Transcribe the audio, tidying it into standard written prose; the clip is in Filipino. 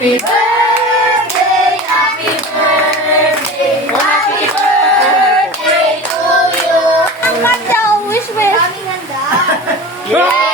Happy birthday, happy birthday, happy birthday to you. Ang ganda, wish. Maraming ganda. Yeah!